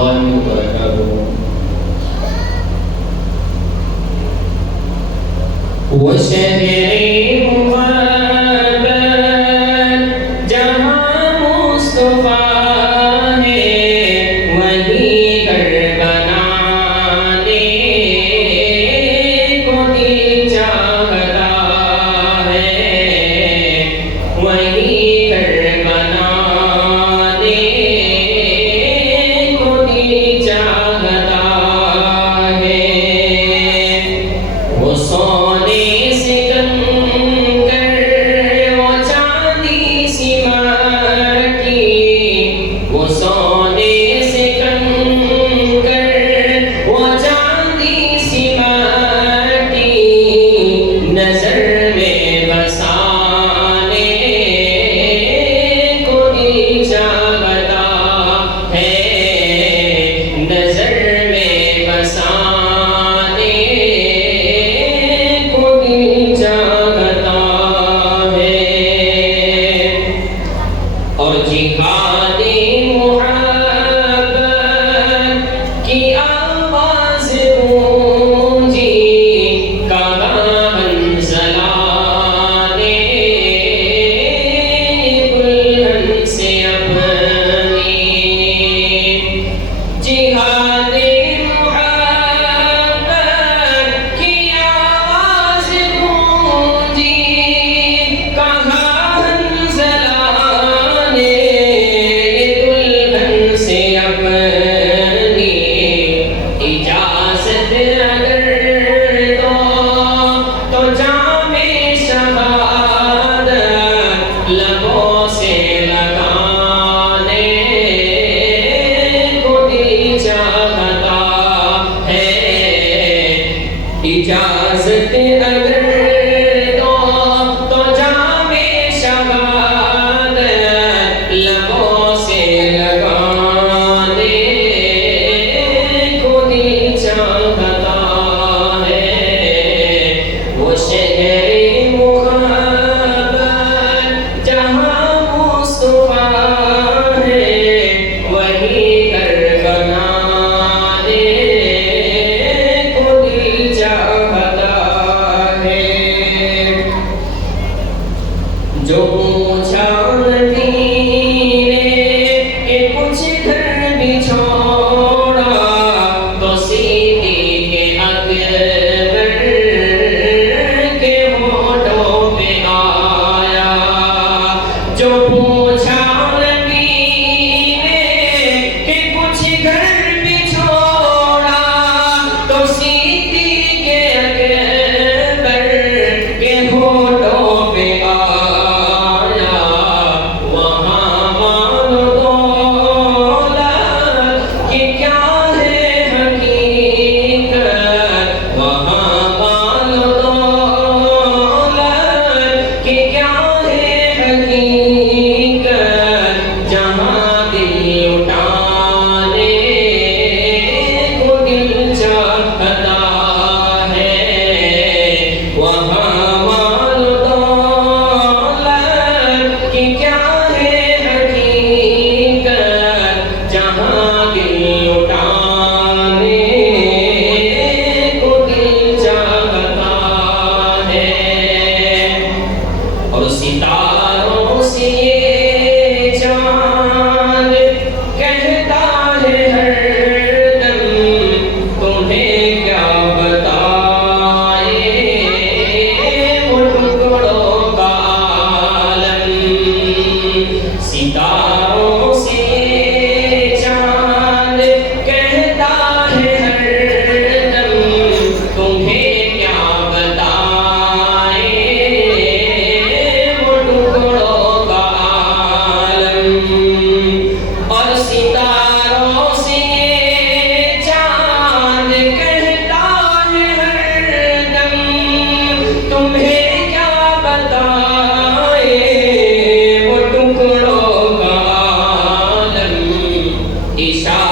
اللہ وبرکاتہ۔ وہ شہر محبت جہاں مصطفیٰ ہے، وہیں گھر بنانے کو دل چاہتا ہے، وہیں گھر بنانے کو دل چاہتا ہے۔ وہ سونے سے کنکر، وہ چاندی سی مٹی، وہ سونے سے کنکر، وہ چاندی سی مٹی، نظر میں بسانے کو دل چاہتا ہے، نظر میں بسانے کو دل چاہتا ہے۔ اور جہاد محبت کی آواز گونجی، کہاں حنظلہ نے دلہن سے اپنی، جہاد محبت کی آواز گونجی، کہاں حنظلہ نے دلہن سے اپنی، اجازت اگر دو تو جام شہادت لبوں سے لگانے کو دل چاہتا ہے، اجازت اگر دو تو جام شہادت لبوں سے لگانے کو دل چاہتا ہے۔ وہ شہر محبت جہاں مصطفیٰ ہے، وہیں گھر بنانے کو دل چاہتا ہے۔ جو پوچھا نبی نے کہ کچھ گھر بھی چھوڑا، تو صدیق اکبر کے ہونٹوں پہ آیا۔ جو پوچھا نبی نے کہ کچھ گھر بھی چھوڑا، تو صدیق اکبر کے ہونٹوں پہ آیا۔ وہاں مال و دولت کی کیا ہے حقیقت، وہاں مال و دولت کی کیا ہے حقیقت، جہاں دل اٹھانے کو دل چاہتا ہے، وہاں مال و دولت کی کیا ہے حقیقت، جہاں دل اٹھانے کو دل چاہتا ہے۔ اور ستاروں سے یہ چاند کہتا ہے ہر دم، تمہیں کیا بتائے وہ ٹکڑوں کا عالم۔ ستاروں سے یہ چاند کہتا ہے ہر دم، تمہیں کیا بتائے وہ ٹکڑوں کا عالم۔ اور ستاروں سے یہ چاند کہتا ہے ہر دم، تمہیں کیا بتائے وہ ٹکڑوں کا عالم۔ اشارہ